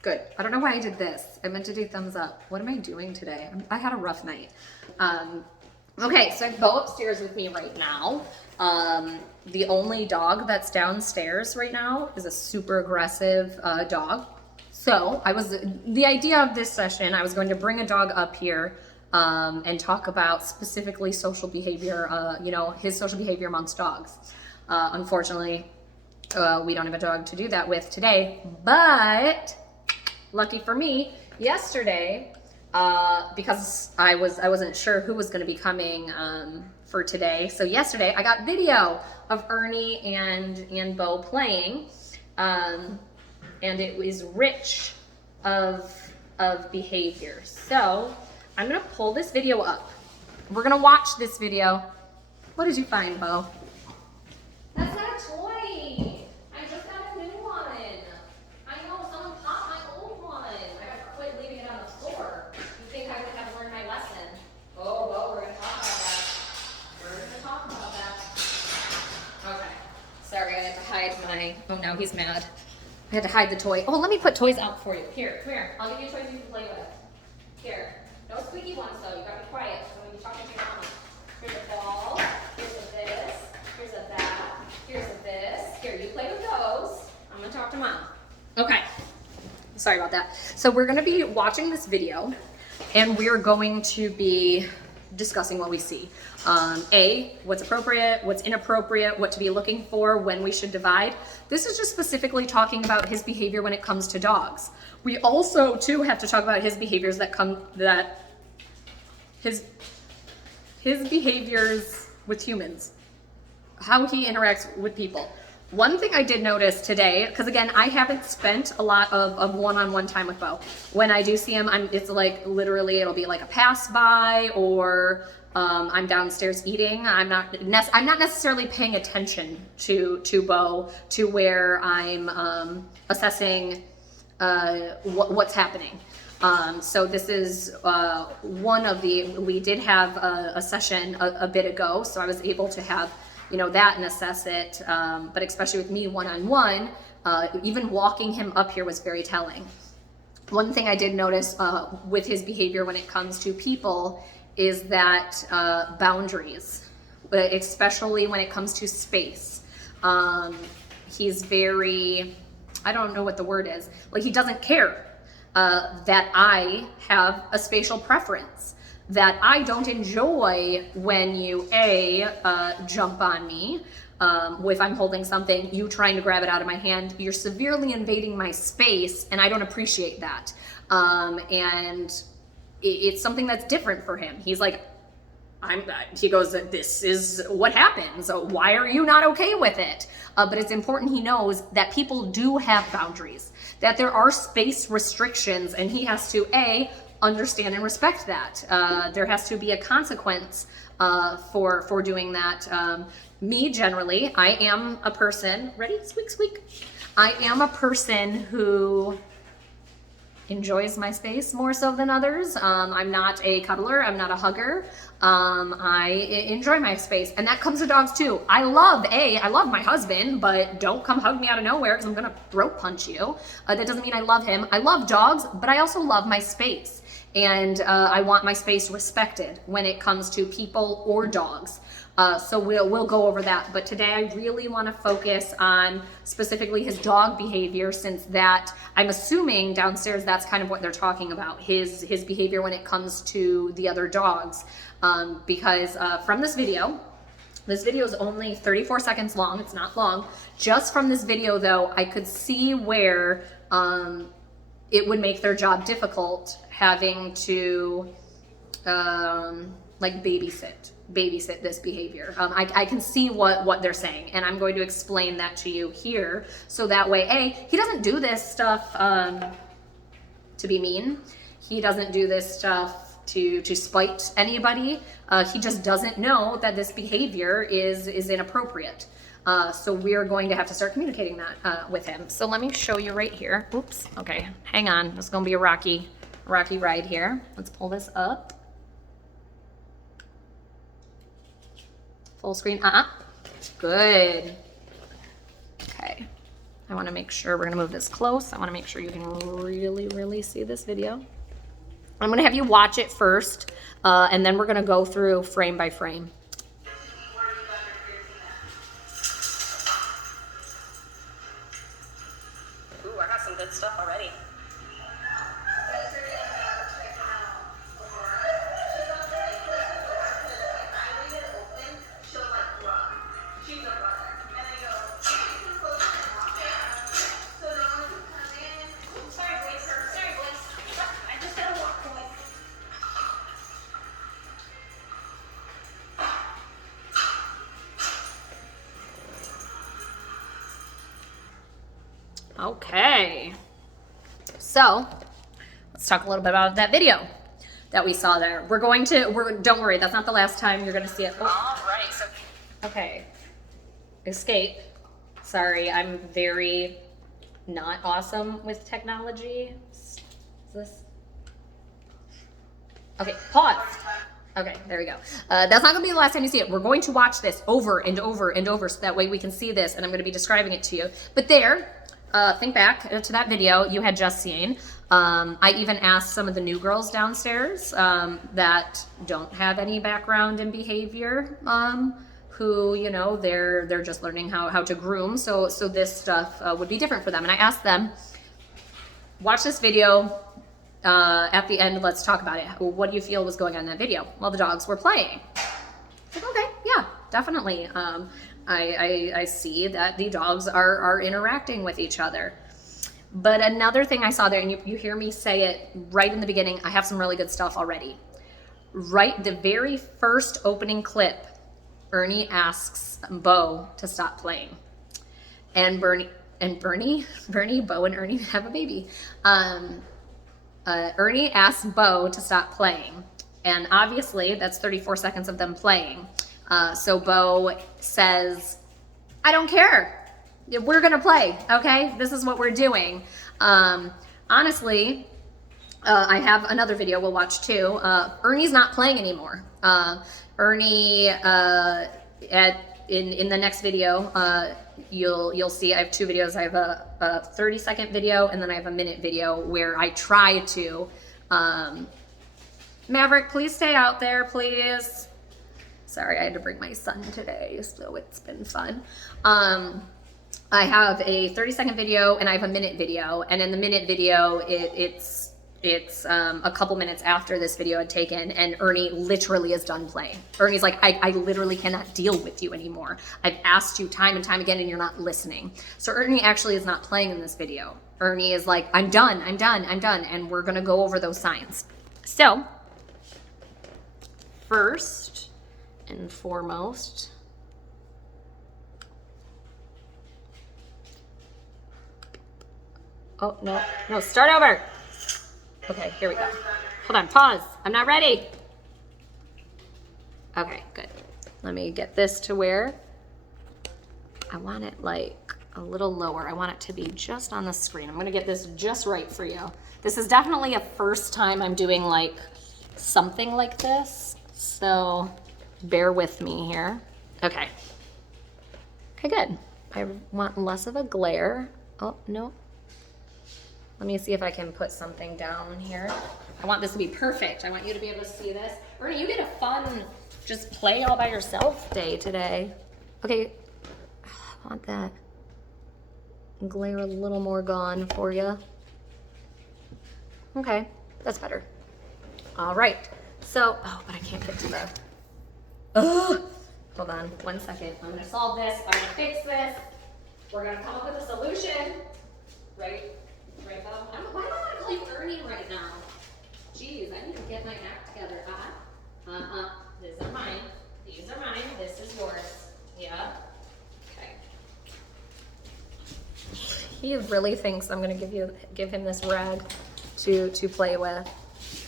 Good. I don't know why I did this. I meant to do thumbs up. What am I doing today? I had a rough night. Okay, so I have Beau upstairs with me right now. The only dog that's downstairs right now is a super aggressive dog. So the idea of this session, I was going to bring a dog up here and talk about specifically social behavior, his social behavior amongst dogs. Unfortunately, we don't have a dog to do that with today, but lucky for me, yesterday, because I wasn't sure who was going to be coming for today. So yesterday, I got video of Ernie and Beau playing, and it was rich of behavior. So I'm going to pull this video up. We're going to watch this video. What did you find, Beau? That's not a toy. I just got a new one. I know, someone popped my old one. I gotta quit leaving it on the floor. You think I would have learned my lesson? Oh, well, we're gonna talk about that. We're gonna talk about that. Okay. Sorry, I had to hide my, oh, now he's mad. I had to hide the toy. Oh, let me put toys out for you. Here, come here. I'll give you toys you can play with. Here. No squeaky ones, though. You gotta be quiet. So when you talk to your mama. Here's a ball. Here's a this. Here's a that. Here's a this. Here, you play with those. I'm gonna talk to mom. Okay. Sorry about that. So we're gonna be watching this video and we're going to be discussing what we see. What's appropriate, what's inappropriate, what to be looking for, when we should divide. This is just specifically talking about his behavior when it comes to dogs. We also too have to talk about his behaviors his behaviors with humans, how he interacts with people. One thing I did notice today, because again, I haven't spent a lot of one-on-one time with Beau. When I do see him, it's like literally it'll be like a pass by, or I'm downstairs eating. I'm not necessarily paying attention to Beau to where I'm assessing what's happening. So this is one of we did have a session a bit ago, so I was able to have that and assess it, but especially with me one-on-one, even walking him up here was very telling. One thing I did notice with his behavior when it comes to people is that boundaries, especially when it comes to space. He's very, I don't know what the word is, like he doesn't care that I have a spatial preference, that I don't enjoy when you jump on me. If I'm holding something, you trying to grab it out of my hand, you're severely invading my space, and I don't appreciate that. And it's something that's different for him. He's like, he goes, this is what happens. Why are you not okay with it? But it's important he knows that people do have boundaries, that there are space restrictions, and he has to, understand and respect that. There has to be a consequence for doing that. Me, generally, I am a person, ready? Squeak, squeak. I am a person who enjoys my space more so than others. I'm not a cuddler. I'm not a hugger. I enjoy my space, and that comes to dogs too. I love my husband, but don't come hug me out of nowhere because I'm gonna throat punch you. That doesn't mean I love him. I love dogs, but I also love my space, and I want my space respected when it comes to people or dogs. So we'll go over that, but today I really want to focus on specifically his dog behavior, since that I'm assuming downstairs that's kind of what they're talking about, his behavior when it comes to the other dogs. Because from this video is only 34 seconds long. It's not long. Just from this video though, I could see where it would make their job difficult having to like babysit this behavior. I can see what they're saying, and I'm going to explain that to you here, so that way, he doesn't do this stuff to be mean. He doesn't do this stuff to spite anybody. He just doesn't know that this behavior is inappropriate. So we're going to have to start communicating that with him. So let me show you right here. Oops. Okay, hang on. It's going to be a rocky ride here. Let's pull this up. Full screen. Good. Okay. I want to make sure, we're going to move this close. I want to make sure you can really, really see this video. I'm going to have you watch it first, and then we're going to go through frame by frame. Ooh, I got some good stuff already. Okay, so let's talk a little bit about that video that we saw there. Don't worry, that's not the last time you're gonna see it. Oh. All right, so, okay, escape. Sorry, I'm very not awesome with technology. Is this? Okay, pause. Okay, there we go. That's not gonna be the last time you see it. We're going to watch this over and over and over so that way we can see this, and I'm gonna be describing it to you. But there, think back to that video you had just seen. I even asked some of the new girls downstairs that don't have any background in behavior, who, you know, they're just learning how to groom. So this stuff would be different for them. And I asked them, watch this video. At the end, let's talk about it. What do you feel was going on in that video? Well, the dogs were playing. Like, okay, yeah, definitely. I see that the dogs are interacting with each other. But another thing I saw there, and you hear me say it right in the beginning, I have some really good stuff already. Right, the very first opening clip, Ernie asks Beau to stop playing. And Beau and Ernie have a baby. Ernie asks Beau to stop playing. And obviously that's 34 seconds of them playing. So Beau says, I don't care. We're gonna play, okay? This is what we're doing. Honestly, I have another video we'll watch too. Ernie's not playing anymore. Ernie, in the next video, you'll see I have two videos. I have a 30-second video, and then I have a minute video where I try to, Maverick, please stay out there, please. Sorry, I had to bring my son today, so it's been fun. I have a 30-second video and I have a minute video, and in the minute video, it's a couple minutes after this video had taken, and Ernie literally is done playing. Ernie's like, I literally cannot deal with you anymore. I've asked you time and time again and you're not listening. So Ernie actually is not playing in this video. Ernie is like, I'm done, and we're gonna go over those signs. So, first and foremost, oh, no, start over. Okay, here we go. Hold on, pause. I'm not ready. Okay, good. Let me get this to where I want it like a little lower. I want it to be just on the screen. I'm gonna get this just right for you. This is definitely a first time I'm doing like something like this, so bear with me here. Okay. Okay, good. I want less of a glare. Oh, no. Let me see if I can put something down here. I want this to be perfect. I want you to be able to see this. Ernie, you get a fun, just play all by yourself day today. Okay, I want that glare a little more gone for you. Okay, that's better. All right, so, oh, but I can't get to the, hold on 1 second. I'm gonna solve this, I'm gonna fix this. We're gonna come up with a solution, right? Right, Beau? Why do I want to play Ernie right now? Jeez, I need to get my act together. These are mine. These are mine. This is yours. Yeah. Okay. He really thinks I'm gonna give him this rag to play with.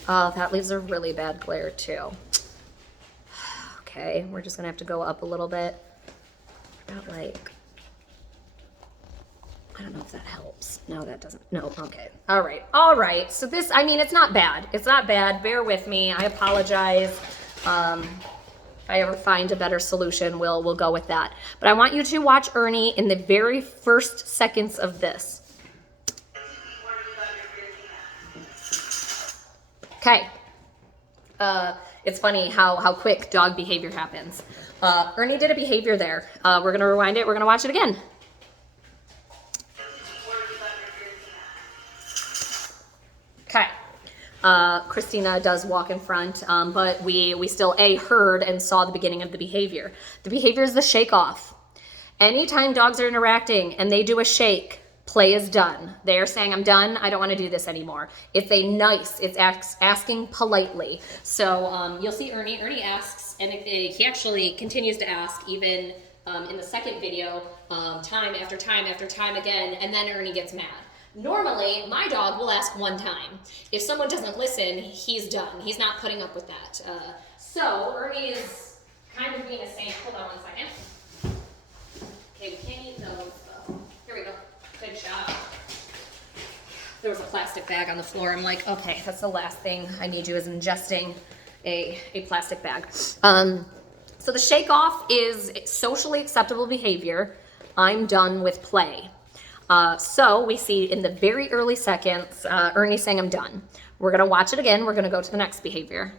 Oh, that leaves a really bad glare too. Okay, we're just gonna have to go up a little bit. About like, I don't know if that helps. No, that doesn't. No, okay. All right. So this, I mean, it's not bad. It's not bad. Bear with me. I apologize. If I ever find a better solution, we'll go with that. But I want you to watch Ernie in the very first seconds of this. Okay. It's funny how quick dog behavior happens. Ernie did a behavior there. We're gonna rewind it. We're gonna watch it again. Okay. Christina does walk in front, but we still heard and saw the beginning of the behavior. The behavior is the shake off. Anytime dogs are interacting and they do a shake, play is done. They are saying, I'm done. I don't want to do this anymore. It's asking politely. So you'll see Ernie. Ernie asks, and he actually continues to ask even in the second video, time after time after time again, and then Ernie gets mad. Normally, my dog will ask one time. If someone doesn't listen, he's done. He's not putting up with that. So Ernie is kind of being a saint. Hold on 1 second. Okay, we can't eat those. Here we go. Good job. There was a plastic bag on the floor. I'm like, okay, that's the last thing I need you is ingesting a plastic bag. So the shake off is socially acceptable behavior. I'm done with play. So we see in the very early seconds, Ernie saying, I'm done. We're gonna watch it again. We're gonna go to the next behavior.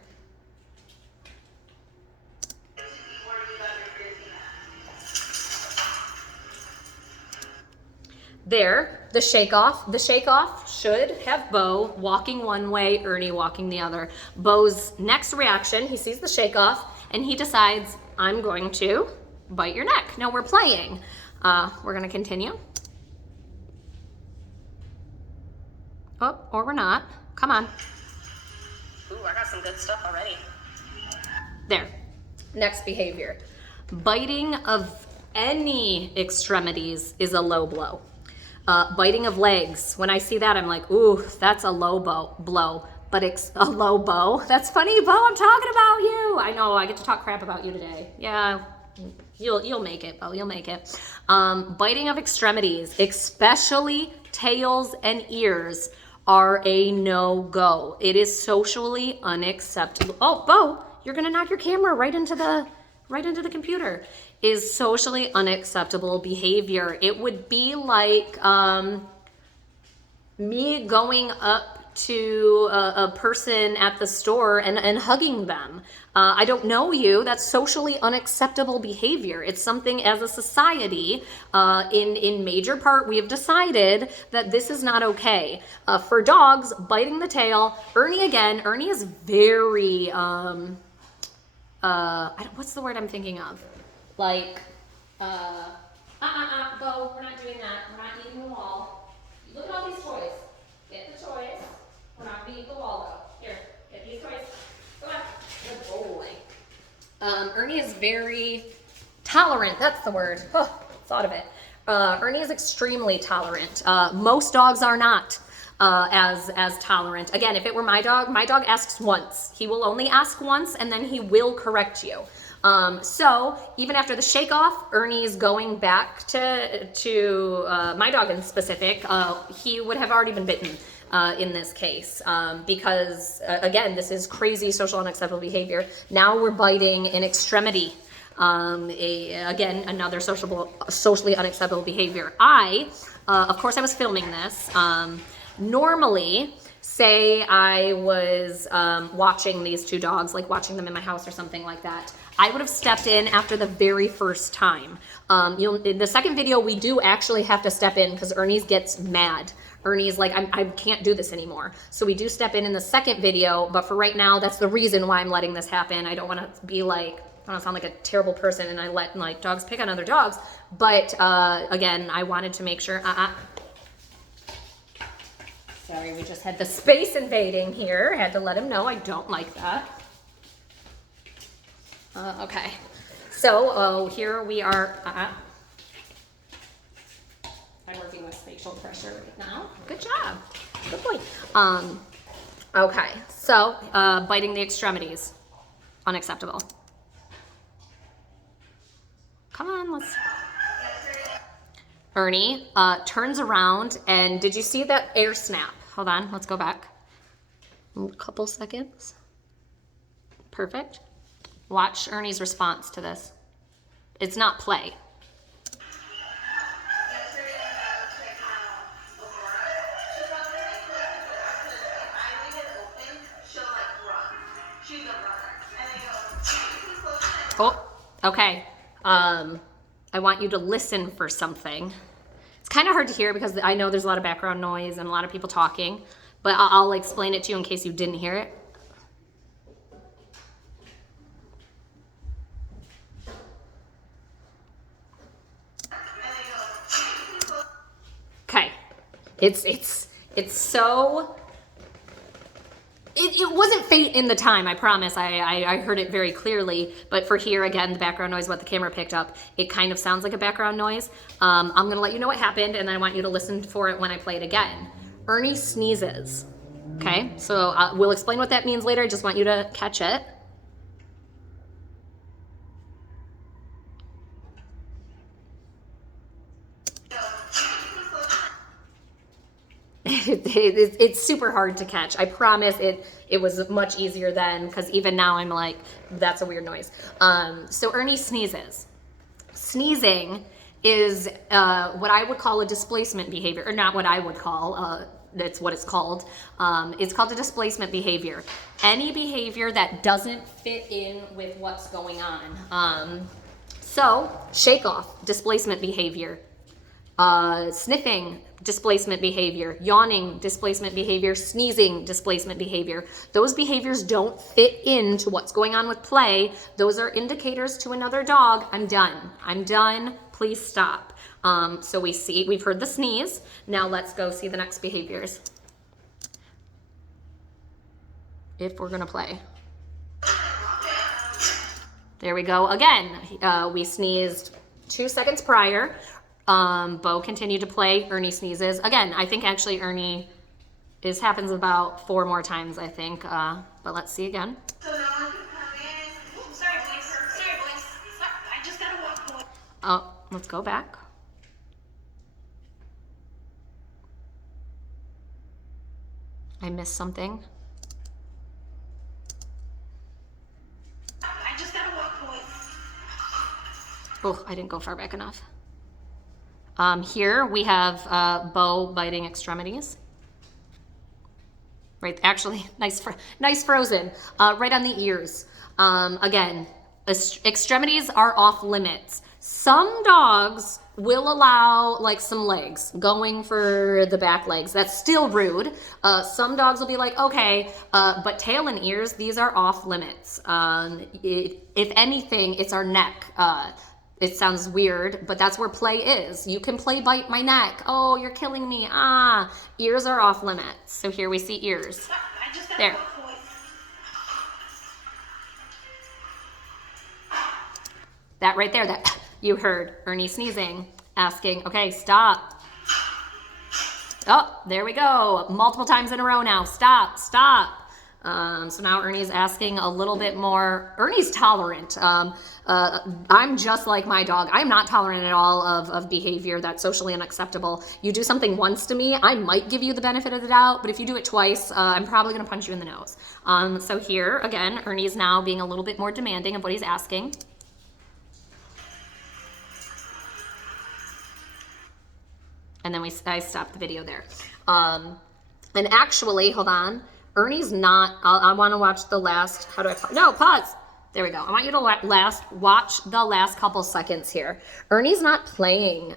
There, the shake off. The shake off should have Beau walking one way, Ernie walking the other. Beau's next reaction, he sees the shake off and he decides, I'm going to bite your neck. Now we're playing. We're gonna continue. Oh, or we're not. Come on. Ooh, I got some good stuff already. There. Next behavior. Biting of any extremities is a low blow. Biting of legs. When I see that, I'm like, ooh, that's a low blow. But it's a low bow. That's funny, Beau. I'm talking about you. I know. I get to talk crap about you today. Yeah. You'll make it, Beau. You'll make it. Biting of extremities, especially tails and ears, are a no-go. It is socially unacceptable. Oh, Beau, you're gonna knock your camera right into the computer. Is socially unacceptable behavior. It would be like me going up to a person at the store and hugging them. I don't know you. That's socially unacceptable behavior. It's something as a society, in major part, we have decided that this is not okay. For dogs, biting the tail, Ernie again, Ernie is very, what's the word I'm thinking of? Like, Beau, we're not doing that. We're not eating the wall. Look at all these toys. Get the toys. We're not gonna eat the wall though. Here, get these toys. Go on. Good boy. Ernie is very tolerant. That's the word. Oh, thought of it. Ernie is extremely tolerant. Most dogs are not as tolerant. Again, if it were my dog asks once. He will only ask once and then he will correct you. So even after the shake off, Ernie's going back to my dog in specific. He would have already been bitten in this case because again, this is crazy social unacceptable behavior. Now we're biting an extremity. Again, another socially unacceptable behavior. Of course, I was filming this. Normally, say I was watching these two dogs, like watching them in my house or something like that, I would have stepped in after the very first time. In the second video, we do actually have to step in because Ernie gets mad. Ernie's like, I can't do this anymore. So we do step in the second video, but for right now, that's the reason why I'm letting this happen. I don't want to be like, I don't sound like a terrible person and I let like dogs pick on other dogs. But again, I wanted to make sure, Sorry, we just had the space invading here. Had to let him know I don't like that. Okay, so here we are. I'm working with spatial pressure right now. Good job. Good boy. Okay, so biting the extremities, unacceptable. Come on, let's. Ernie turns around, and did you see that air snap? Hold on, let's go back. A couple seconds. Perfect. Watch Ernie's response to this. It's not play. Oh, okay. I want you to listen for something. It's kind of hard to hear because I know there's a lot of background noise and a lot of people talking, but I'll explain it to you in case you didn't hear it. Okay. It's so... It wasn't fate in the time, I promise. I heard it very clearly. But for here, again, the background noise, what the camera picked up, it kind of sounds like a background noise. I'm going to let you know what happened, and then I want you to listen for it when I play it again. Ernie sneezes. Okay? So we'll explain what that means later. I just want you to catch it. It's super hard to catch. I promise it was much easier then, because even now I'm like, that's a weird noise. So Ernie sneezes. Sneezing is what I would call a displacement behavior, or not what I would call, that's what it's called. It's called a displacement behavior. Any behavior that doesn't fit in with what's going on. So shake off, displacement behavior. Sniffing, displacement behavior, yawning, displacement behavior, sneezing, displacement behavior. Those behaviors don't fit into what's going on with play. Those are indicators to another dog. I'm done. Please stop. So we've heard the sneeze. Now let's go see the next behaviors. If we're gonna play. There we go. Again, we sneezed 2 seconds prior. Beau continued to play. Ernie sneezes. Again, I think actually Ernie happens about 4 more times, I think. But let's see again. So no one can come in. Sorry, boys. I just gotta walk away. Oh, let's go back. I missed something. I just gotta walk away. Oh, I didn't go far back enough. Here we have Beau biting extremities. Right, actually, nice frozen. Right on the ears. Again, extremities are off limits. Some dogs will allow like some legs, going for the back legs. That's still rude. Some dogs will be like, okay, but tail and ears, these are off limits. If anything, it's our neck. It sounds weird, but that's where play is. You can play bite my neck. Oh, you're killing me. Ears are off limits. So here we see ears. There. That right there, that you heard Ernie sneezing, asking, okay, stop. Oh, there we go. Multiple times in a row now. Stop. So now Ernie's asking a little bit more. Ernie's tolerant. I'm just like my dog. I'm not tolerant at all of behavior that's socially unacceptable. You do something once to me, I might give you the benefit of the doubt, but if you do it twice, I'm probably gonna punch you in the nose. So here, again, Ernie's now being a little bit more demanding of what he's asking. And then I stopped the video there. And actually, hold on. Ernie's not, I want to watch the last, how do I pause? No, pause. There we go. I want you to watch the last couple seconds here. Ernie's not playing.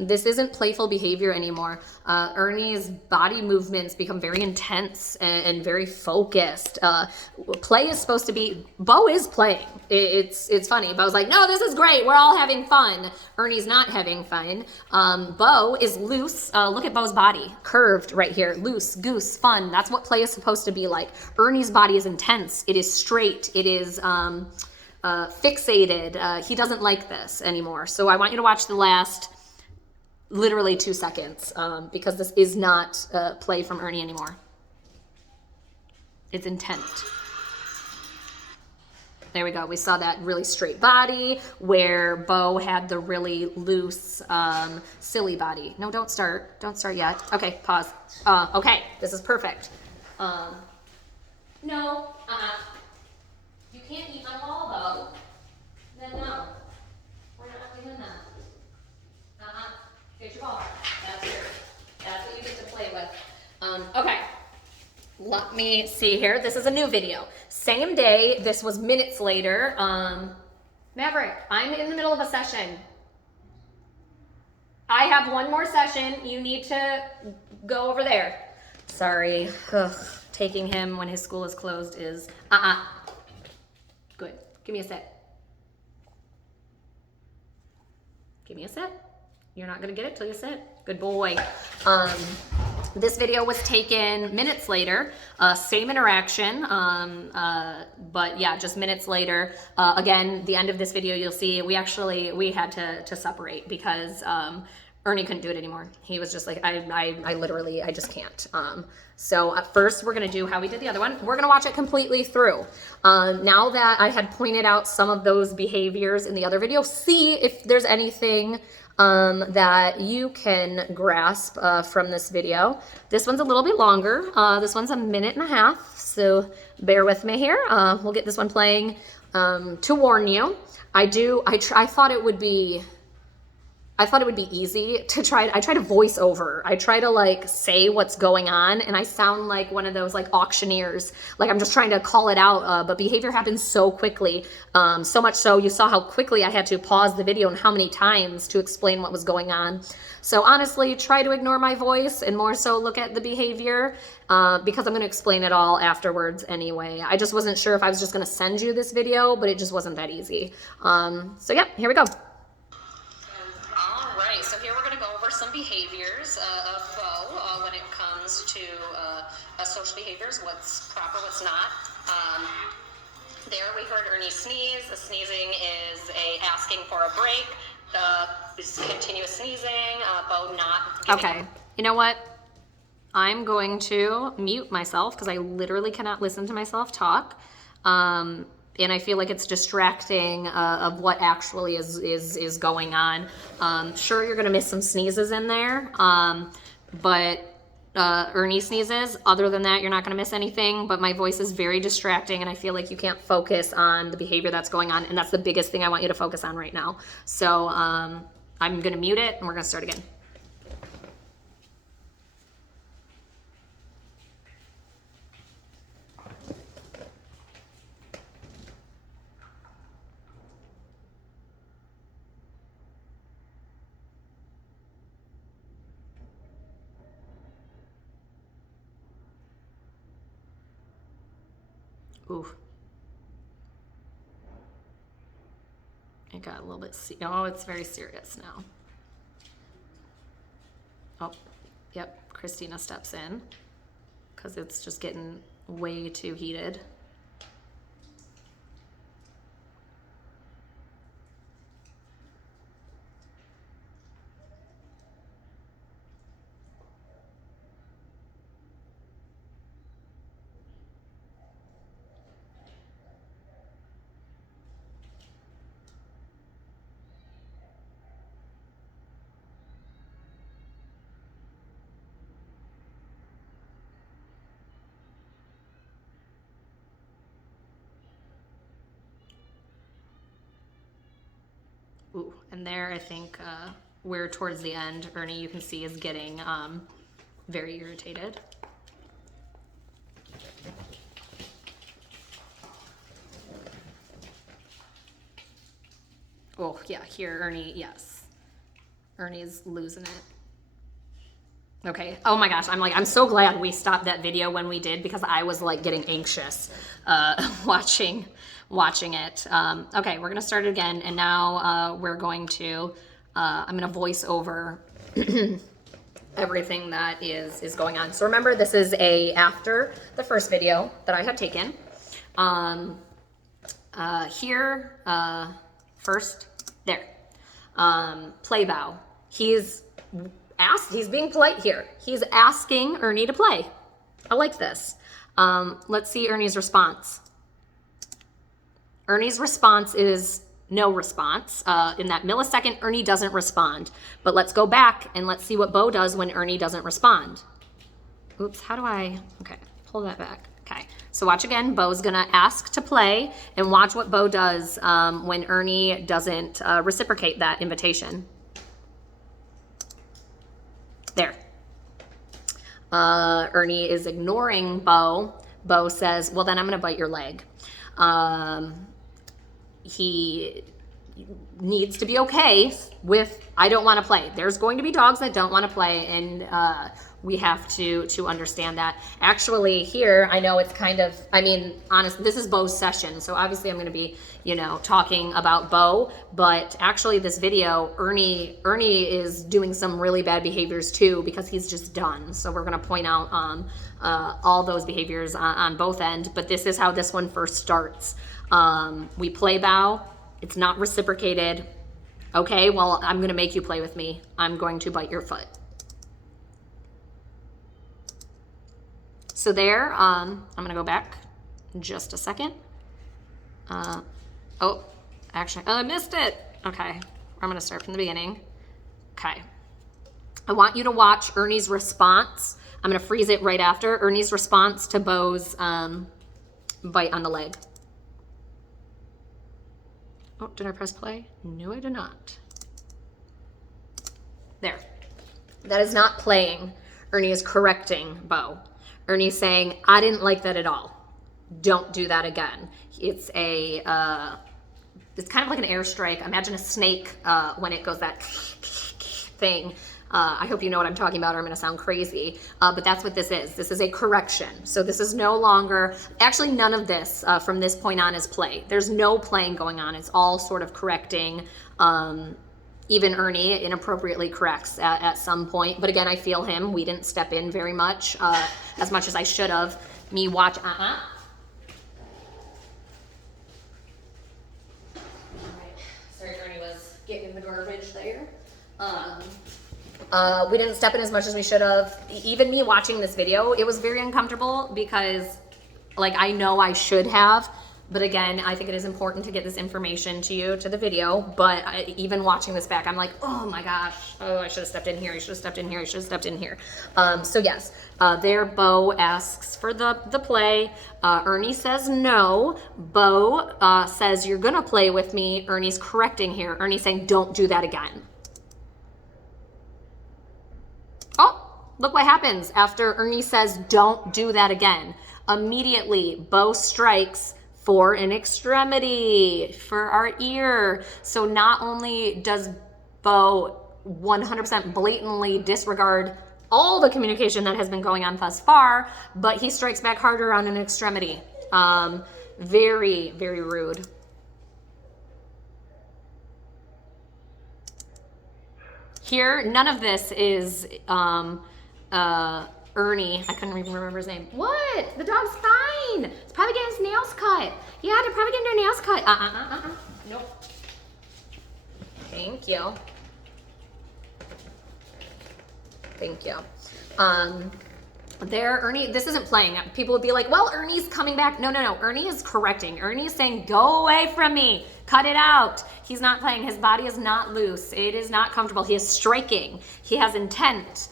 This isn't playful behavior anymore. Ernie's body movements become very intense and very focused. Play is supposed to be, Beau is playing. It's funny. Beau's like, no, this is great. We're all having fun. Ernie's not having fun. Beau is loose. Look at Beau's body. Curved right here. Loose, goose, fun. That's what play is supposed to be like. Ernie's body is intense. It is straight. It is fixated. He doesn't like this anymore. So I want you to watch the last literally 2 seconds because this is not play from Ernie anymore. It's intent. There we go. We saw that really straight body where Beau had the really loose, silly body. No, don't start. Don't start yet. Okay, pause. Okay, this is perfect. No. You can't eat my ball, though. Then no. We're not doing that. Get your ball. That's yours. That's what you get to play with. Okay. Let me see here. This is a new video. Same day. This was minutes later. Maverick, I'm in the middle of a session. I have one more session. You need to go over there. Sorry. Ugh. Taking him when his school is closed is Good. Give me a set. Give me a set. You're not gonna get it till you sit. Good boy. This video was taken minutes later. Same interaction, but yeah, just minutes later. Again, the end of this video, you'll see we had to separate because Ernie couldn't do it anymore. He was just like, I literally just can't. So at first we're gonna do how we did the other one. We're gonna watch it completely through. Now that I had pointed out some of those behaviors in the other video, see if there's anything that you can grasp from this video. This one's a little bit longer. This one's 1.5 minutes, so bear with me here. We'll get this one playing to warn you. I thought it would be easy to I try to voice over. I try to like say what's going on, and I sound like one of those like auctioneers. Like I'm just trying to call it out, but behavior happens so quickly. So much so you saw how quickly I had to pause the video and how many times to explain what was going on. So honestly, try to ignore my voice and more so look at the behavior because I'm going to explain it all afterwards anyway. I just wasn't sure if I was just going to send you this video, but it just wasn't that easy. So yeah, here we go. So here we're going to go over some behaviors of beau when it comes to social behaviors, what's proper, what's not. There we heard Ernie sneeze. A sneezing is asking for a break. Continuous sneezing, beau not giving. Okay, you know what? I'm going to mute myself because I literally cannot listen to myself talk. And I feel like it's distracting of what actually is going on. Sure, you're gonna miss some sneezes in there, but Ernie sneezes. Other than that, you're not gonna miss anything, but my voice is very distracting and I feel like you can't focus on the behavior that's going on, and that's the biggest thing I want you to focus on right now. So I'm gonna mute it and we're gonna start again. Ooh. It got a little bit, oh, it's very serious now. Oh, yep, Christina steps in because it's just getting way too heated. Ooh, and there I think where towards the end, Ernie, you can see is getting very irritated. Oh yeah, here Ernie, yes. Ernie's losing it. Okay, oh my gosh, I'm so glad we stopped that video when we did because I was like getting anxious watching it. Okay, we're gonna start it again, and now we're going to, I'm gonna voice over everything that is going on. So remember, this is after the first video that I had taken. Here, first, there, play beau. He's being polite here. He's asking Ernie to play. I like this. Let's see Ernie's response. Ernie's response is no response. In that millisecond, Ernie doesn't respond. But let's go back and let's see what beau does when Ernie doesn't respond. Oops, how do I, okay, pull that back. Okay, So watch again. Beau's gonna ask to play, and watch what Beau does when Ernie doesn't reciprocate that invitation. There. Ernie is ignoring Beau. Beau says, well, then I'm gonna bite your leg. He needs to be okay with, I don't want to play. There's going to be dogs that don't want to play, and we have to understand that. Actually, here, I know it's kind of, I mean, honestly, this is Beau's session, so obviously I'm going to be, you know, talking about Beau, but actually this video, Ernie is doing some really bad behaviors too, because he's just done. So we're going to point out all those behaviors on both ends, but this is how this one first starts. We play Beau. It's not reciprocated. Okay, well, I'm gonna make you play with me. I'm going to bite your foot. So there, I'm gonna go back in just a second. Oh, actually, I missed it. Okay, I'm gonna start from the beginning. Okay, I want you to watch Ernie's response. I'm gonna freeze it right after. Ernie's response to Beau's bite on the leg. Oh, did I press play? No, I did not. There. That is not playing. Ernie is correcting Beau. Ernie's saying, I didn't like that at all. Don't do that again. It's a, it's kind of like an airstrike. Imagine a snake when it goes that thing. I hope you know what I'm talking about, or I'm going to sound crazy. But that's what this is. This is a correction. So this is no longer, actually none of this from this point on is play. There's no playing going on. It's all sort of correcting. Even Ernie inappropriately corrects at some point. But again, I feel him. We didn't step in very much as I should have. Me watch, Sorry, Ernie was getting in the garbage there. We didn't step in as much as we should have. Even me watching this video, it was very uncomfortable because, like, I know I should have, but again, I think it is important to get this information to you, to the video, but even watching this back, I'm like, oh my gosh, oh, I should have stepped in here, I should have stepped in here, I should have stepped in here. So yes, there Beau asks for the play. Ernie says no. Beau says, you're gonna play with me. Ernie's correcting here. Ernie's saying, don't do that again. Oh, look what happens after Ernie says, don't do that again. Immediately, Beau strikes for an extremity, for our ear. So not only does Beau 100% blatantly disregard all the communication that has been going on thus far, but he strikes back harder on an extremity. Very, very rude. Here, none of this is Ernie. I couldn't even remember his name. What? The dog's fine. It's probably getting his nails cut. Yeah, they're probably getting their nails cut. Nope. Thank you. Thank you. There, Ernie, this isn't playing. People would be like, well, Ernie's coming back. No, no, no. Ernie is correcting. Ernie is saying, go away from me. Cut it out. He's not playing. His body is not loose. It is not comfortable. He is striking. He has intent.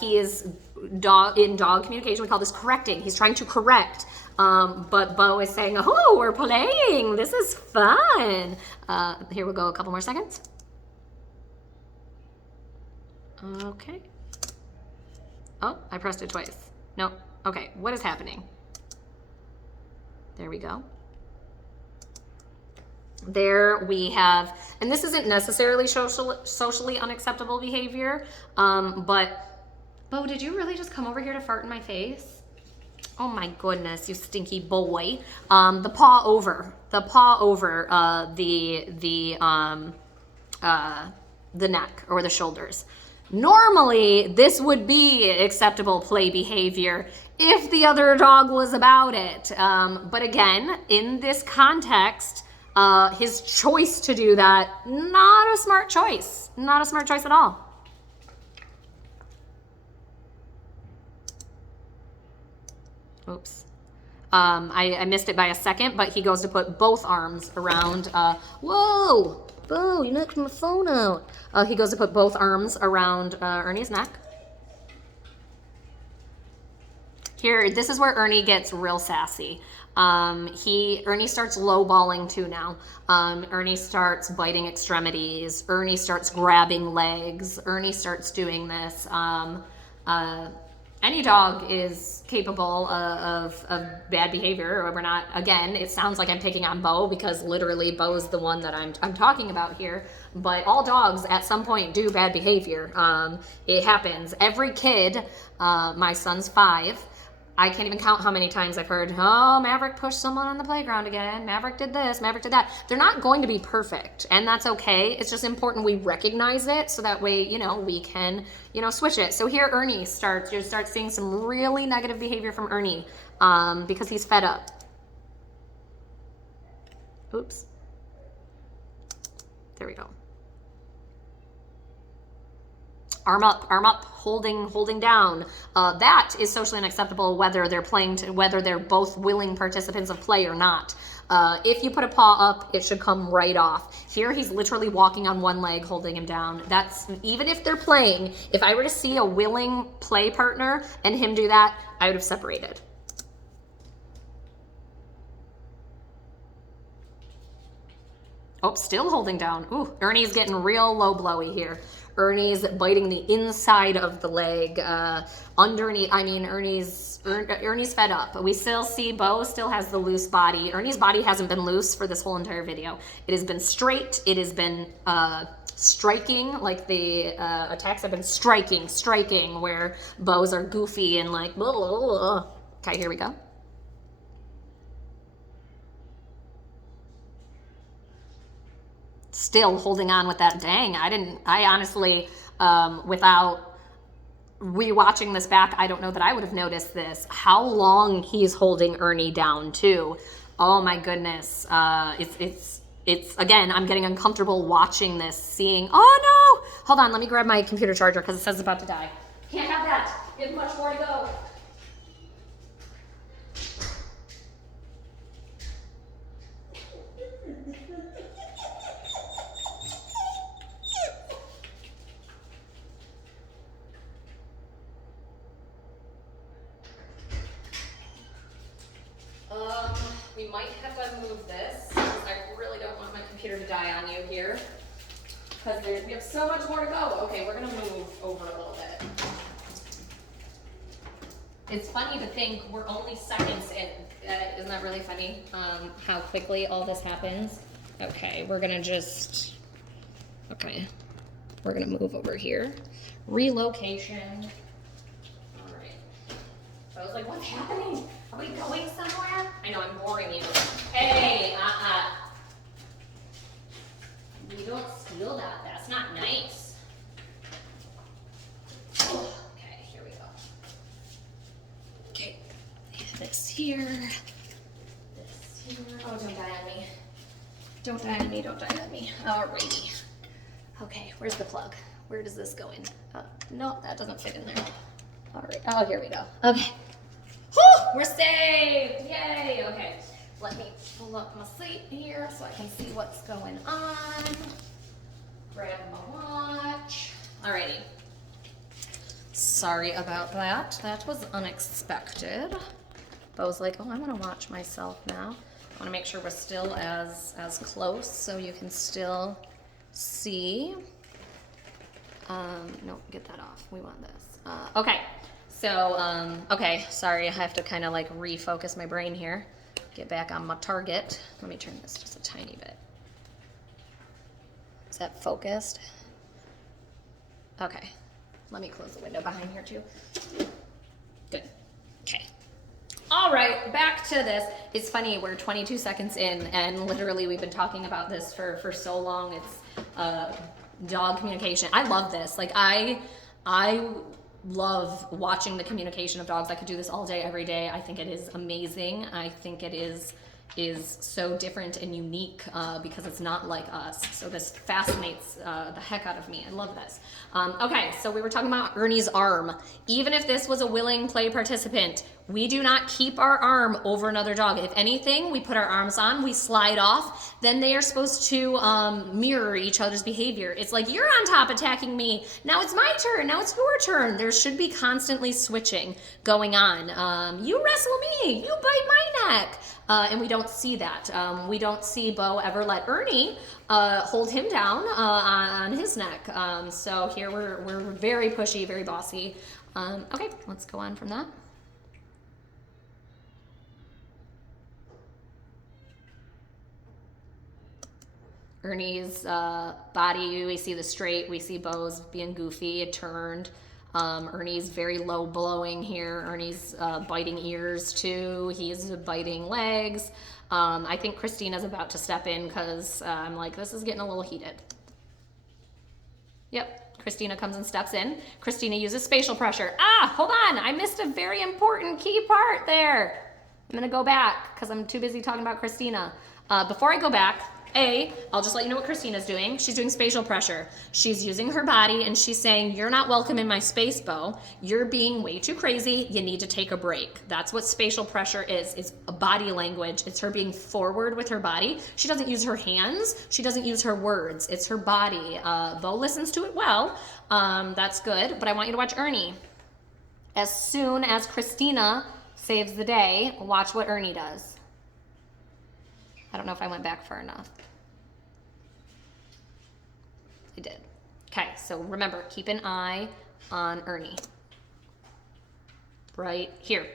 He is in dog communication. We call this correcting. He's trying to correct. But Beau is saying, oh, we're playing. This is fun. Here we go. A couple more seconds. Okay. Oh, I pressed it twice. No. Okay, what is happening? There we go. There we have, and this isn't necessarily socially unacceptable behavior, but Beau, did you really just come over here to fart in my face? Oh my goodness, you stinky boy. The paw over the neck or the shoulders. Normally, this would be acceptable play behavior if the other dog was about it. But again, in this context, his choice to do that, not a smart choice. Not a smart choice at all. Oops. I missed it by a second, but he goes to put both arms around, whoa! Beau, you knocked my phone out. He goes to put both arms around Ernie's neck. Here, this is where Ernie gets real sassy. Ernie starts lowballing too now. Ernie starts biting extremities. Ernie starts grabbing legs. Ernie starts doing this. Any dog is capable of bad behavior. We're not, again, it sounds like I'm picking on Beau because literally Beau's the one that I'm talking about here. But all dogs at some point do bad behavior. It happens. Every kid, my son's 5, I can't even count how many times I've heard, oh, Maverick pushed someone on the playground again. Maverick did this, Maverick did that. They're not going to be perfect, and that's okay. It's just important we recognize it so that way, we can, switch it. So here Ernie you start seeing some really negative behavior from Ernie because he's fed up. Oops. There we go. Arm up, holding down. That is socially unacceptable whether they're whether they're both willing participants of play or not. If you put a paw up, it should come right off. Here, he's literally walking on one leg, holding him down. That's, even if they're playing, if I were to see a willing play partner and him do that, I would have separated. Oh, still holding down. Ooh, Ernie's getting real low blowy here. Ernie's biting the inside of the leg, underneath. I mean, Ernie's fed up. We still see Beau still has the loose body. Ernie's body hasn't been loose for this whole entire video. It has been straight. It has been striking, like the attacks have been striking, where Beau's are goofy and like, blah, blah, blah. Okay, here we go. Still holding on with that. Dang, I honestly, without rewatching this back, I don't know that I would have noticed this. How long he's holding Ernie down too. Oh my goodness. It's again, I'm getting uncomfortable watching this, seeing, oh no! Hold on, let me grab my computer charger because it says it's about to die. Can't have that. We have much more to go. We might have to move this because I really don't want my computer to die on you here because we have so much more to go. Okay, we're gonna move over a little bit. It's funny to think we're only seconds in. Isn't that really funny? How quickly all this happens. Okay, we're gonna move over here. Relocation. All right. So I was like, what's happening? Are we going somewhere? I know I'm boring you. Hey, you don't steal that. That's not nice. Oh, okay, here we go. Okay, this here. This here. Oh, don't die on me. Don't die on me, don't die on me. Alrighty. Okay, where's the plug? Where does this go in? No, that doesn't fit in there. Alright, oh, here we go. Okay. Whew, we're saved! Yay! Okay, let me pull up my seat here so I can see what's going on. Grab my watch. Alrighty. Sorry about that. That was unexpected. Beau's like, oh, I want to watch myself now. I want to make sure we're still as close so you can still see. No, get that off. We want this. Okay. So, okay, sorry, I have to kind of like refocus my brain here. Get back on my target. Let me turn this just a tiny bit. Is that focused? Okay, let me close the window behind here too. Good, okay. All right, back to this. It's funny, we're 22 seconds in and literally we've been talking about this for so long. It's dog communication. I love this. Like I love watching the communication of dogs. I could do this all day, every day. I think it is amazing. I think it is is so different and unique because it's not like us. So this fascinates the heck out of me. I love this. Okay, so we were talking about Ernie's arm. Even if this was a willing play participant, we do not keep our arm over another dog. If anything, we put our arms on, we slide off, then they are supposed to mirror each other's behavior. It's like, you're on top attacking me, now it's my turn, now it's your turn. There should be constantly switching going on. You wrestle me, you bite my neck. And we don't see that. We don't see Beau ever let Ernie hold him down on his neck. So here we're very pushy, very bossy. Okay, let's go on from that. Ernie's body, we see the straight, we see Beau's being goofy, turned. Ernie's very low blowing here. Ernie's biting ears too. He's biting legs. I think Christina's about to step in because I'm like, this is getting a little heated. Yep, Christina comes and steps in. Christina uses spatial pressure. Ah, hold on, I missed a very important key part there. I'm gonna go back because I'm too busy talking about Christina. Before I go back, I'll just let you know what Christina's doing. She's doing spatial pressure. She's using her body and she's saying, you're not welcome in my space, Beau. You're being way too crazy. You need to take a break. That's what spatial pressure is. It's a body language. It's her being forward with her body. She doesn't use her hands. She doesn't use her words. It's her body. Beau listens to it well. That's good. But I want you to watch Ernie. As soon as Christina saves the day, watch what Ernie does. I don't know if I went back far enough. I did. Okay, so remember, keep an eye on Ernie. Right here.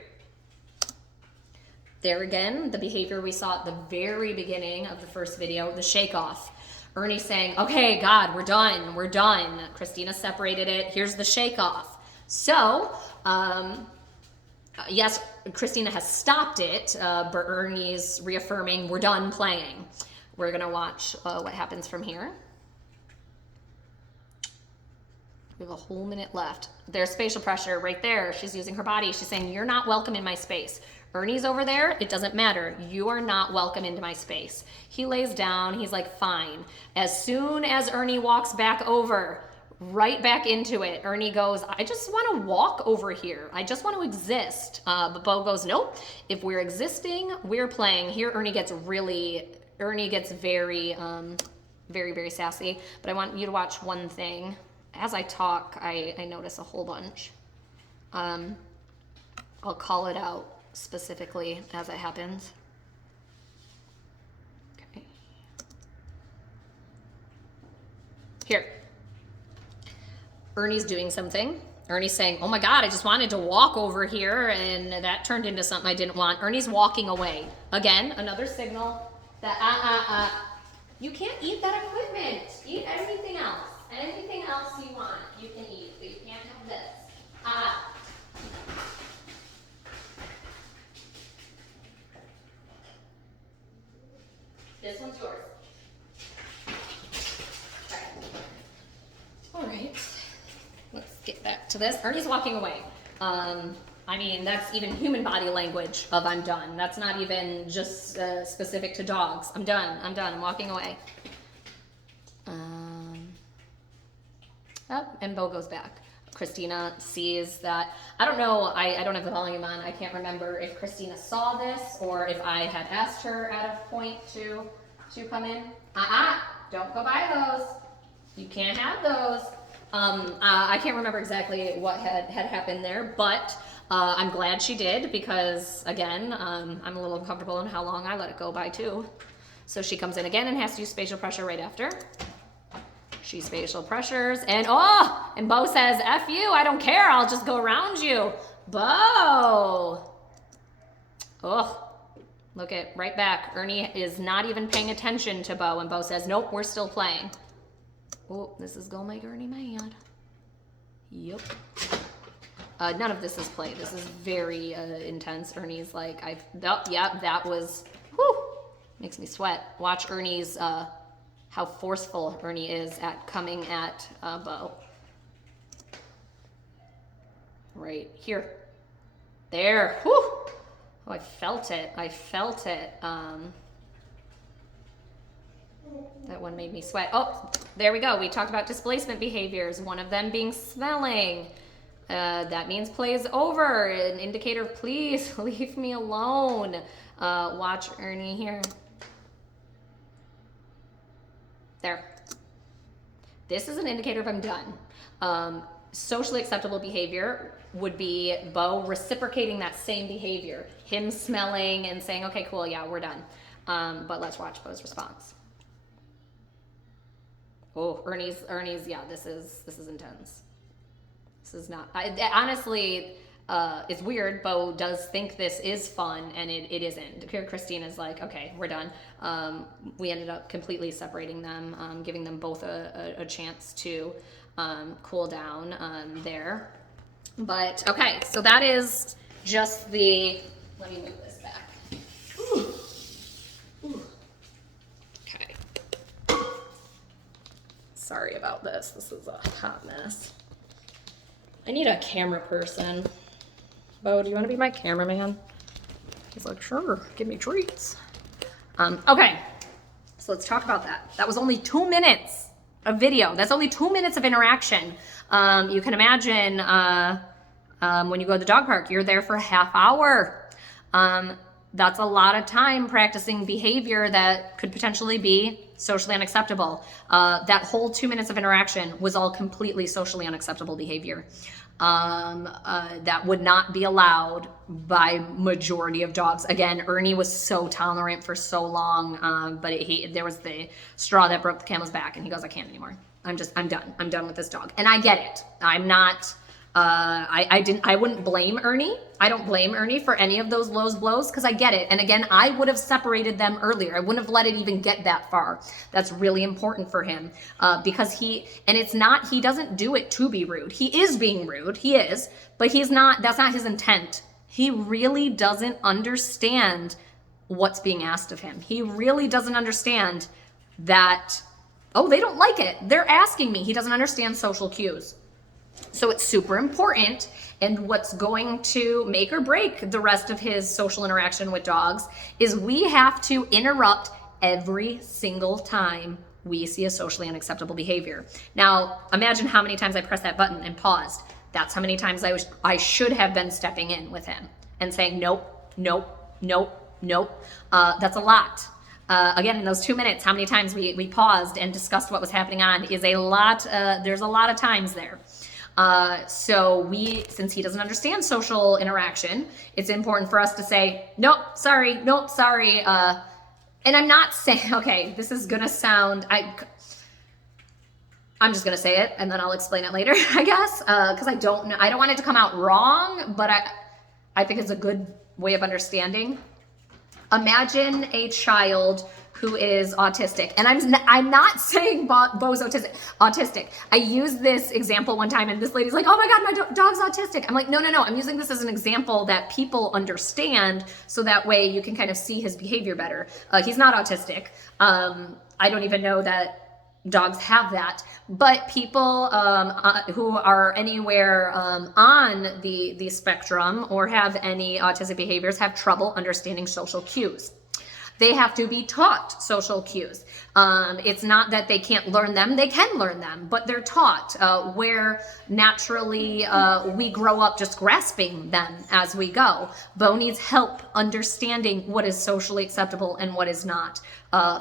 There again, the behavior we saw at the very beginning of the first video, the shake off. Ernie saying, okay, God, we're done, we're done. Christina separated it. Here's the shake off. So, yes, Christina has stopped it, but Ernie's reaffirming we're done playing. We're gonna watch what happens from here. We have a whole minute left. There's spatial pressure right there. She's using her body. She's saying, you're not welcome in my space. Ernie's over there. It doesn't matter. You are not welcome into my space. He lays down. He's like, fine. As soon as Ernie walks back over, right back into it, Ernie goes, I just want to walk over here. I just want to exist. But Beau goes, nope. If we're existing, we're playing. Here, Ernie gets very, very, very sassy. But I want you to watch one thing. As I talk, I notice a whole bunch. I'll call it out specifically as it happens. Okay. Here. Ernie's doing something. Ernie's saying, oh my God, I just wanted to walk over here and that turned into something I didn't want. Ernie's walking away. Again, another signal that you can't eat that equipment. Eat everything else. Anything else you want, you can eat, but you can't have this. This one's yours. Okay. All right. Let's get back to this. Ernie's walking away. I mean, that's even human body language of I'm done. That's not even just specific to dogs. I'm done. I'm walking away. And Beau goes back. Christina sees that. I don't know, I don't have the volume on. I can't remember if Christina saw this or if I had asked her at a point to come in. Don't go by those. You can't have those. I can't remember exactly what had happened there, but I'm glad she did because, again, I'm a little uncomfortable in how long I let it go by too. So she comes in again and has to use spatial pressure right after. She spatial pressures and Beau says, F you, I don't care, I'll just go around you. Beau. Look at right back. Ernie is not even paying attention to Beau and Beau says, nope, we're still playing. Oh, this is gonna make Ernie mad. Yep. None of this is play. This is very intense. Ernie's like, that was, makes me sweat. Watch Ernie's, how forceful Ernie is at coming at Beau. Right here. There. Oh, I felt it. I felt it. That one made me sweat. Oh, there we go. We talked about displacement behaviors, one of them being smelling. That means play is over. An indicator, please leave me alone. Watch Ernie here. There. This is an indicator of I'm done. Socially acceptable behavior would be Beau reciprocating that same behavior. Him smelling and saying, okay, cool, yeah, we're done. But let's watch Beau's response. Oh, Ernie's, yeah, this is intense. This is not, honestly, it's weird. Beau does think this is fun, and it isn't. Here, Christina's like, okay, we're done. We ended up completely separating them, giving them both a chance to cool down there. But, okay, so that is just the, let me move this back. Ooh. Ooh. Okay. Sorry about this. This is a hot mess. I need a camera person. Beau, do you want to be my cameraman? He's like, sure, give me treats. Okay, so let's talk about that. That was only 2 minutes of video. That's only 2 minutes of interaction. You can imagine when you go to the dog park, you're there for a half hour. That's a lot of time practicing behavior that could potentially be socially unacceptable. That whole 2 minutes of interaction was all completely socially unacceptable behavior. That would not be allowed by majority of dogs. Again, Ernie was so tolerant for so long, but there was the straw that broke the camel's back, and he goes, I can't anymore. I'm done. I'm done with this dog. And I get it. I'm not, I wouldn't blame Ernie. I don't blame Ernie for any of those lows blows, because I get it. And again, I would have separated them earlier. I wouldn't have let it even get that far. That's really important for him, because he doesn't do it to be rude. He is being rude. He is, but that's not his intent. He really doesn't understand what's being asked of him. He really doesn't understand that, oh, they don't like it. They're asking me. He doesn't understand social cues. So it's super important, and what's going to make or break the rest of his social interaction with dogs is we have to interrupt every single time we see a socially unacceptable behavior. Now, imagine how many times I pressed that button and paused. That's how many times I should have been stepping in with him and saying, nope, nope, nope, nope. That's a lot. Again, in those 2 minutes, how many times we paused and discussed what was happening on is a lot. There's a lot of times there. So since he doesn't understand social interaction, it's important for us to say, nope, sorry. And I'm not saying, okay, this is gonna sound, I'm just gonna say it and then I'll explain it later, I guess, because I don't want it to come out wrong, but I think it's a good way of understanding. Imagine a child who is autistic. And I'm not saying Beau's autistic. I used this example one time and this lady's like, oh my God, my dog's autistic. I'm like, no. I'm using this as an example that people understand, so that way you can kind of see his behavior better. He's not autistic. I don't even know that dogs have that, but people who are anywhere on the spectrum or have any autistic behaviors have trouble understanding social cues. They have to be taught social cues. It's not that they can't learn them. They can learn them, but they're taught where naturally we grow up just grasping them as we go. Beau needs help understanding what is socially acceptable and what is not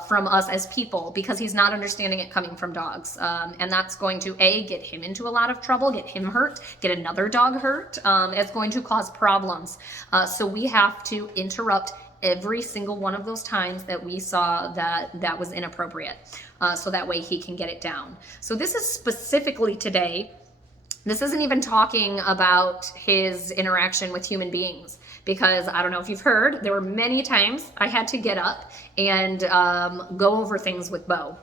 from us as people, because he's not understanding it coming from dogs. And that's going to, get him into a lot of trouble, get him hurt, get another dog hurt. It's going to cause problems. So we have to interrupt every single one of those times that we saw that was inappropriate, so that way he can get it down. So this is specifically today. This isn't even talking about his interaction with human beings, because I don't know if you've heard, there were many times I had to get up and go over things with Beau.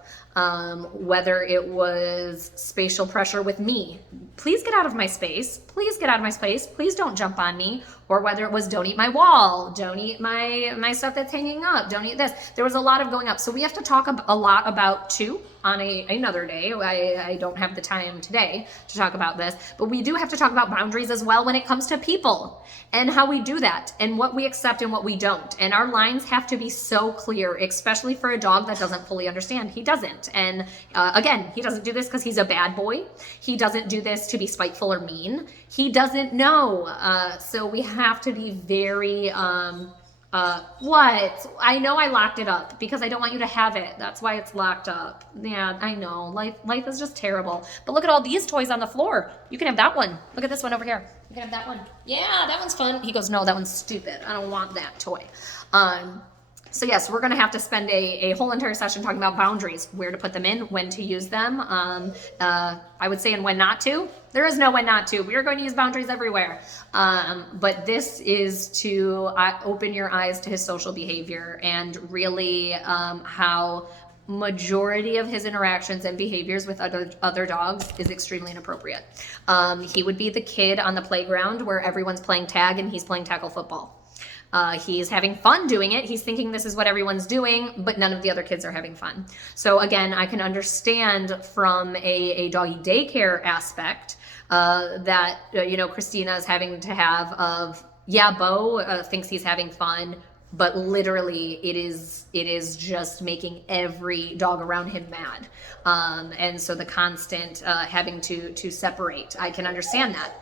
Whether it was spatial pressure with me, please get out of my space, please get out of my space, please don't jump on me, or whether it was don't eat my wall, don't eat my stuff that's hanging up, don't eat this. There was a lot of going up. So we have to talk a lot about too on another day. I don't have the time today to talk about this, but we do have to talk about boundaries as well when it comes to people and how we do that and what we accept and what we don't. And our lines have to be so clear, especially for a dog that doesn't fully understand. He doesn't. And again, he doesn't do this because he's a bad boy. He doesn't do this to be spiteful or mean. He doesn't know. So we have to be very, what? I know I locked it up because I don't want you to have it. That's why it's locked up. Yeah, I know. Life is just terrible. But look at all these toys on the floor. You can have that one. Look at this one over here. You can have that one. Yeah, that one's fun. He goes, no, that one's stupid. I don't want that toy. So yes, we're going to have to spend a whole entire session talking about boundaries, where to put them in, when to use them. I would say and when not to. There is no when not to. We are going to use boundaries everywhere. But this is to open your eyes to his social behavior and really how majority of his interactions and behaviors with other dogs is extremely inappropriate. He would be the kid on the playground where everyone's playing tag and he's playing tackle football. He's having fun doing it. He's thinking this is what everyone's doing, but none of the other kids are having fun. So again, I can understand from a doggy daycare aspect that, Christina is having to have of, yeah, Beau thinks he's having fun, but literally it is just making every dog around him mad. And so the constant having to separate, I can understand that.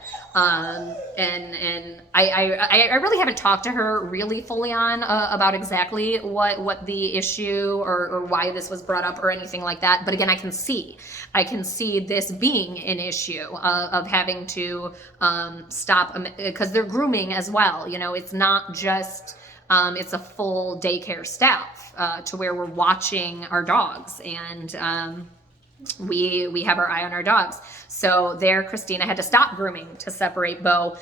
And I really haven't talked to her really fully on about exactly what the issue or why this was brought up or anything like that. But again, I can see this being an issue of having to stop, because they're grooming as well. It's not just it's a full daycare staff to where we're watching our dogs, and we have our eye on our dogs. So there, Christina had to stop grooming to separate Beau.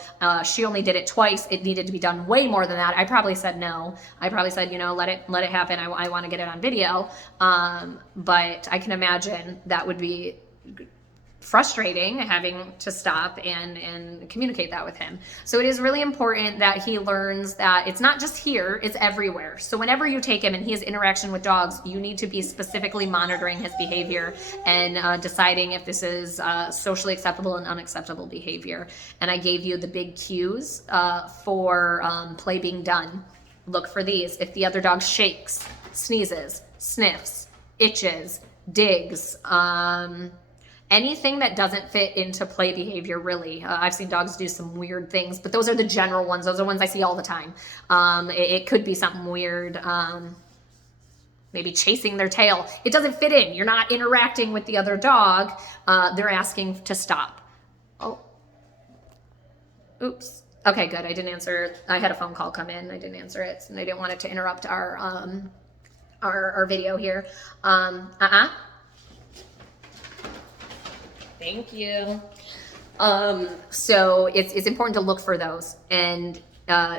She only did it twice. It needed to be done way more than that. I probably said no. I probably said, let it happen. I want to get it on video. But I can imagine that would be frustrating, having to stop and communicate that with him. So it is really important that he learns that it's not just here, it's everywhere. So whenever you take him and he has interaction with dogs, you need to be specifically monitoring his behavior and deciding if this is socially acceptable and unacceptable behavior. And I gave you the big cues for play being done. Look for these. If the other dog shakes, sneezes, sniffs, itches, digs, anything that doesn't fit into play behavior, really. I've seen dogs do some weird things, but those are the general ones. Those are ones I see all the time. It could be something weird, maybe chasing their tail. It doesn't fit in. You're not interacting with the other dog. They're asking to stop. Oh, oops. Okay, good. I didn't answer. I had a phone call come in. I didn't answer it, and I didn't want it to interrupt our video here. Thank you. So it's important to look for those. And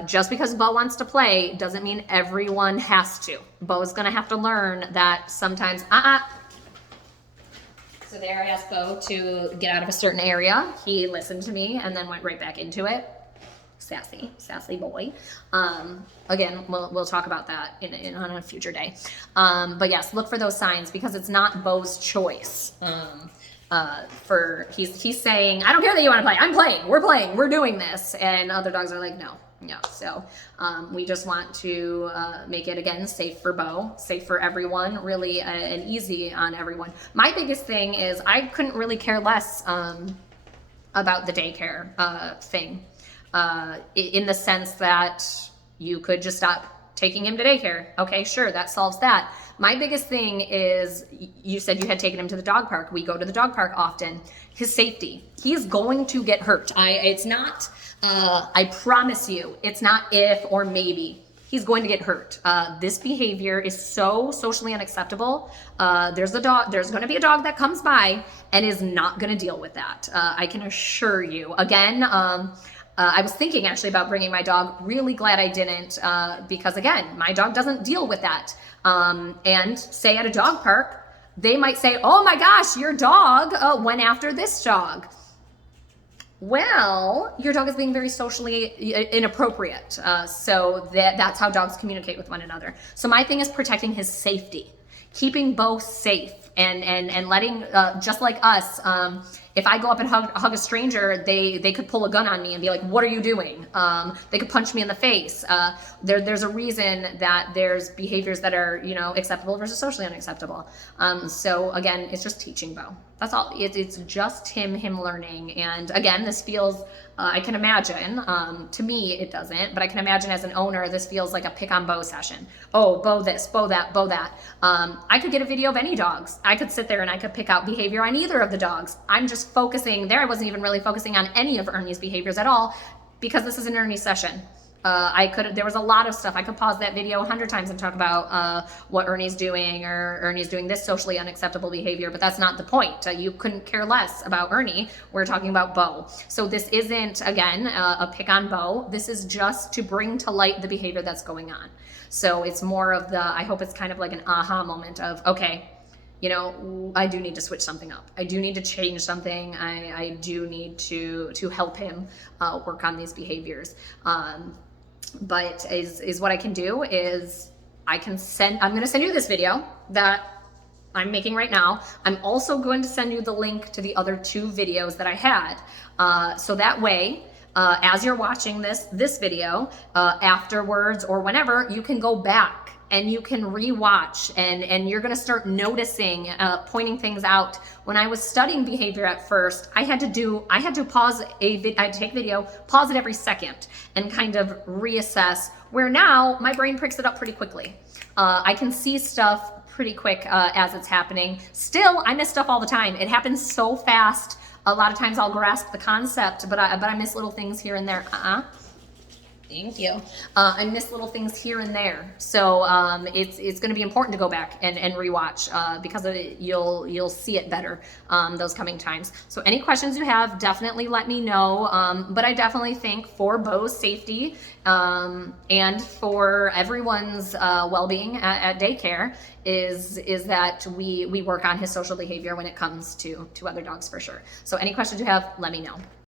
just because Beau wants to play doesn't mean everyone has to. Beau's going to have to learn that sometimes, So there I asked Beau to get out of a certain area. He listened to me and then went right back into it. Sassy boy. Again, we'll talk about that on a future day. But yes, look for those signs because it's not Beau's choice. He's saying, I don't care that you want to play. I'm playing. We're playing. We're doing this. And other dogs are like, no. So we just want to make it, again, safe for Beau, safe for everyone, really, and easy on everyone. My biggest thing is I couldn't really care less about the daycare thing in the sense that you could just stop taking him to daycare. Okay, sure, that solves that. My biggest thing is, you said you had taken him to the dog park. We go to the dog park often. His safety. He is going to get hurt. It's not, I promise you, it's not if or maybe. He's going to get hurt. This behavior is so socially unacceptable. There's going to be a dog that comes by and is not going to deal with that. I can assure you. Again, I was thinking actually about bringing my dog. Really glad I didn't because, again, my dog doesn't deal with that. And say at a dog park, they might say, oh my gosh, your dog went after this dog. Well, your dog is being very socially inappropriate. So that's how dogs communicate with one another. So my thing is protecting his safety, keeping Beau safe, and letting just like us. If I go up and hug a stranger, they could pull a gun on me and be like, "What are you doing?" They could punch me in the face. There's a reason that there's behaviors that are acceptable versus socially unacceptable. So again, it's just teaching Beau. That's all. It's just him learning. And again, this feels. I can imagine. To me, it doesn't, but I can imagine as an owner, this feels like a pick on Beau session. Oh, Beau this, Beau that, Beau that. I could get a video of any dogs. I could sit there and I could pick out behavior on either of the dogs. I'm just focusing there. I wasn't even really focusing on any of Ernie's behaviors at all because this is an Ernie session. There was a lot of stuff. I could pause that video 100 times and talk about what Ernie's doing, or Ernie's doing this socially unacceptable behavior, but that's not the point. You couldn't care less about Ernie. We're talking about Beau. So this isn't, again, a pick on Beau. This is just to bring to light the behavior that's going on. So it's more of I hope it's kind of like an aha moment of, okay, I do need to switch something up. I do need to change something. I do need to help him work on these behaviors. But is what I can do is I'm going to send you this video that I'm making right now. I'm also going to send you the link to the other 2 videos that I had. So that way, as you're watching this video, afterwards or whenever, you can go back and you can rewatch, and you're gonna start noticing, pointing things out. When I was studying behavior at first, I had to pause I'd take video, pause it every second, and kind of reassess, where now my brain picks it up pretty quickly. I can see stuff pretty quick as it's happening. Still, I miss stuff all the time. It happens so fast. A lot of times I'll grasp the concept, but I miss little things here and there. Thank you. I miss little things here and there. So it's going to be important to go back and rewatch because you'll see it better those coming times. So any questions you have, definitely let me know. But I definitely think for Beau's safety and for everyone's well-being at daycare is that we work on his social behavior when it comes to other dogs for sure. So any questions you have, let me know.